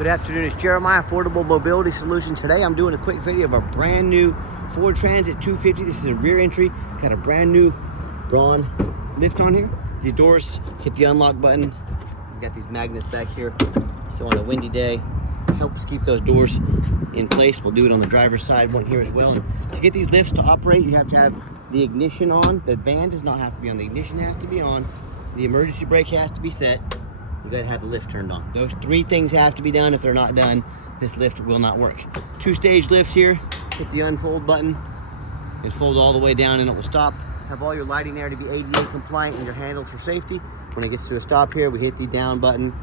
Good afternoon, it's Jeremiah, Affordable Mobility Solutions. Today I'm doing a quick video of a brand new Ford Transit 250. This is a rear entry, got a brand new Braun lift on here. These doors, hit the unlock button. We've got these magnets back here. So on a windy day, helps keep those doors in place. We'll do it on the driver's side one here as well. And to get these lifts to operate, you have to have the ignition on. The van does not have to be on. The ignition has to be on. The emergency brake has to be set. You gotta have the lift turned on. Those three things have to be done. If they're not done, this lift will not work. Two-stage lift here. Hit the unfold button and fold all the way down and it will stop. Have all your lighting there to be ADA compliant and your handles for safety. When it gets to a stop here, we hit the down button.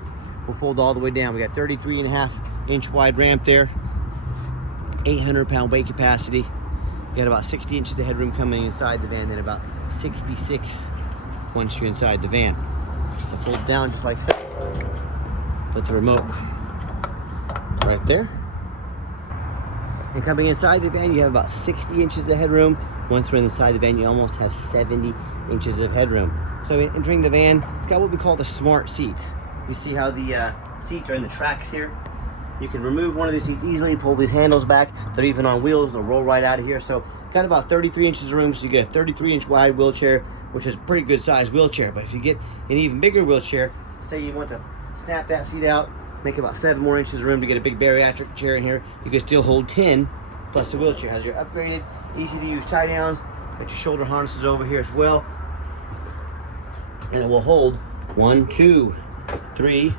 We'll fold all the way down. We got 33.5-inch wide ramp there. 800-pound weight capacity. You got about 60 inches of headroom coming inside the van, then about 66 once you're inside the van. So fold down just like so. Put the remote right there. And coming inside the van, you have about 60 inches of headroom. Once we're inside the van, you almost have 70 inches of headroom. So entering the van, it's got what we call the smart seats. You see how the seats are in the tracks here? You can remove one of these seats easily, pull these handles back. They're even on wheels, they'll roll right out of here. So got about 33 inches of room, so you get a 33-inch wide wheelchair, which is a pretty good size wheelchair. But if you get an even bigger wheelchair, say you want to snap that seat out, make about 7 more inches of room to get a big bariatric chair in here, you can still hold 10 plus the wheelchair. Has your upgraded, easy to use tie downs, got your shoulder harnesses over here as well. And it will hold 1, 2, 3,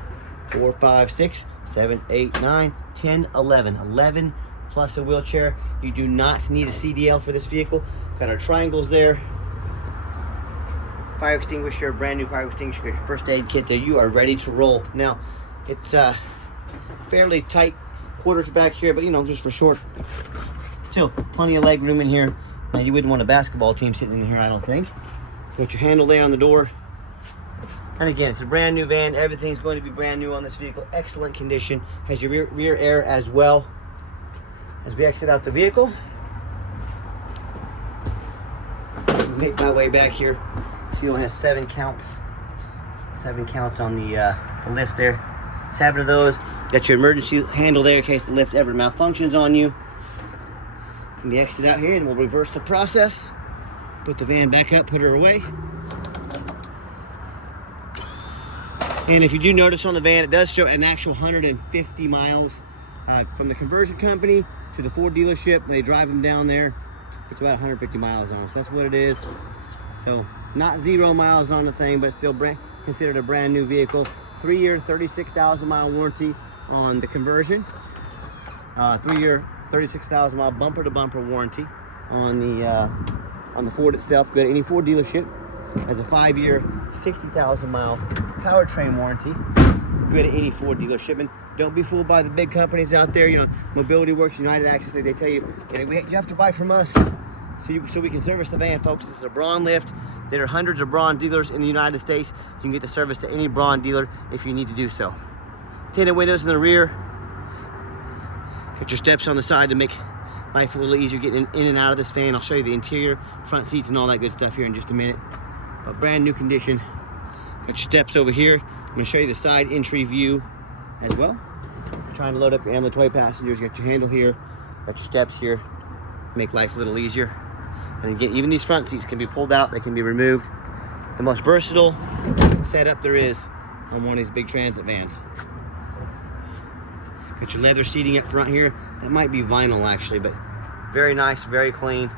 4, 5, 6, 7, 8, 9, 10, 11. 11 plus a wheelchair. You do not need a CDL for this vehicle. Got our triangles there. Fire extinguisher, brand new fire extinguisher. Got your first aid kit there. You are ready to roll. Now, it's fairly tight quarters back here, but you know, just for short. Still plenty of leg room in here. Now, you wouldn't want a basketball team sitting in here, I don't think. Got your handle there on the door. And again, it's a brand new van. Everything's going to be brand new on this vehicle. Excellent condition. Has your rear air as well. As we exit out the vehicle, make my way back here. See, it only has 7 counts. 7 counts on the lift there. 7 of those. Got your emergency handle there in case the lift ever malfunctions on you. Let me exit out here and we'll reverse the process. Put the van back up, put her away. And if you do notice on the van, it does show an actual 150 miles from the conversion company to the Ford dealership. When they drive them down there, it's about 150 miles on it. So that's what it is. So not 0 miles on the thing, but still considered a brand new vehicle. 3-year, 36,000-mile warranty on the conversion. 3-year, 36,000-mile bumper-to-bumper warranty on the Ford itself. Go to any Ford dealership. Has a 5-year, 60,000-mile powertrain warranty. Good at any Ford dealership. And don't be fooled by the big companies out there. You know, Mobility Works, United Access, they tell you, you have to buy from us so we can service the van, folks. This is a Braun lift. There are hundreds of Braun dealers in the United States. You can get the service to any Braun dealer if you need to do so. Tinted windows in the rear. Got your steps on the side to make life a little easier getting in and out of this van. I'll show you the interior, front seats, and all that good stuff here in just a minute. But brand new condition. Got your steps over here. I'm going to show you the side entry view as well. If you're trying to load up your ambulatory passengers, you got your handle here, got your steps here. Make life a little easier. And again, even these front seats can be pulled out, they can be removed. The most versatile setup there is on one of these big transit vans. Got your leather seating up front here. That might be vinyl actually, but very nice, very clean.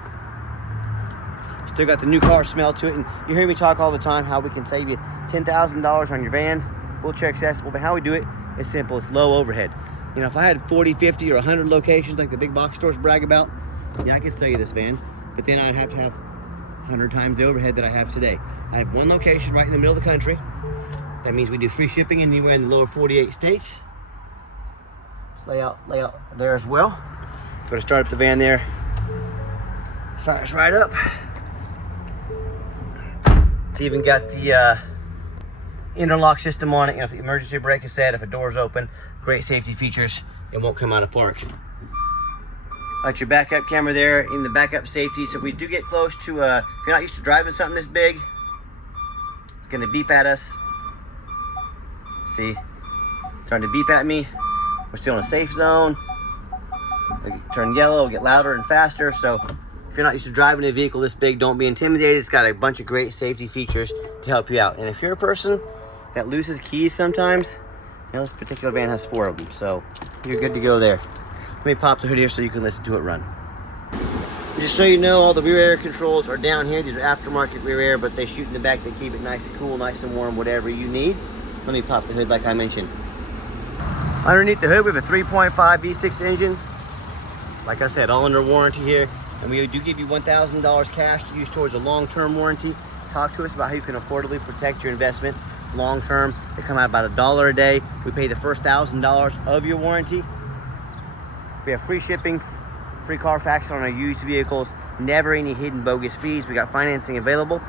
Still got the new car smell to it. And you hear me talk all the time how we can save you $10,000 on your vans. Wheelchair accessible, but how we do it is simple. It's low overhead. You know, if I had 40, 50, or 100 locations like the big box stores brag about, yeah, I could sell you this van, but then I'd have to have 100 times the overhead that I have today. I have one location right in the middle of the country. That means we do free shipping anywhere in the lower 48 states. Just layout there as well. Go to start up the van there. Fires right up. It's even got the interlock system on it. You know, if the emergency brake is set, if a door's open, great safety features. It won't come out of park. Got your backup camera there in the backup safety. So if we do get close to, if you're not used to driving something this big, it's gonna beep at us. See, trying to beep at me. We're still in a safe zone. We turn yellow, get louder and faster. So if you're not used to driving a vehicle this big, don't be intimidated. It's got a bunch of great safety features to help you out. And if you're a person that loses keys sometimes, you know, this particular van has 4 of them. So you're good to go there. Let me pop the hood here so you can listen to it run. Just so you know, all the rear air controls are down here. These are aftermarket rear air, but they shoot in the back. They keep it nice and cool, nice and warm, whatever you need. Let me pop the hood like I mentioned. Underneath the hood, we have a 3.5 V6 engine. Like I said, all under warranty here. And we do give you $1,000 cash to use towards a long-term warranty. Talk to us about how you can affordably protect your investment long-term. They come out about $1 a day. We pay the first $1,000 of your warranty. We have free shipping, free Carfax on our used vehicles, never any hidden bogus fees. We got financing available.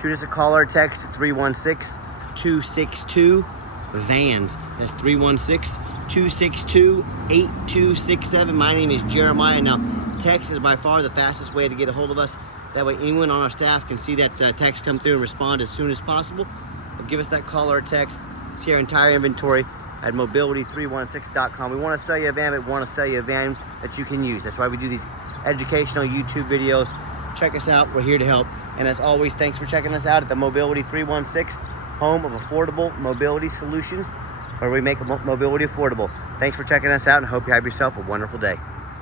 Shoot us a call or text at 316-262-VANS. That's 316-262-8267. My name is Jeremiah. Now, text is by far the fastest way to get a hold of us. That way anyone on our staff can see that text come through and respond as soon as possible. But give us that call or text. See our entire inventory at mobility316.com. We want to sell you a van, but we want to sell you a van that you can use. That's why we do these educational YouTube videos. Check us out. We're here to help. And as always, thanks for checking us out at the Mobility 316, home of affordable mobility solutions, where we make mobility affordable. Thanks for checking us out, and hope you have yourself a wonderful day.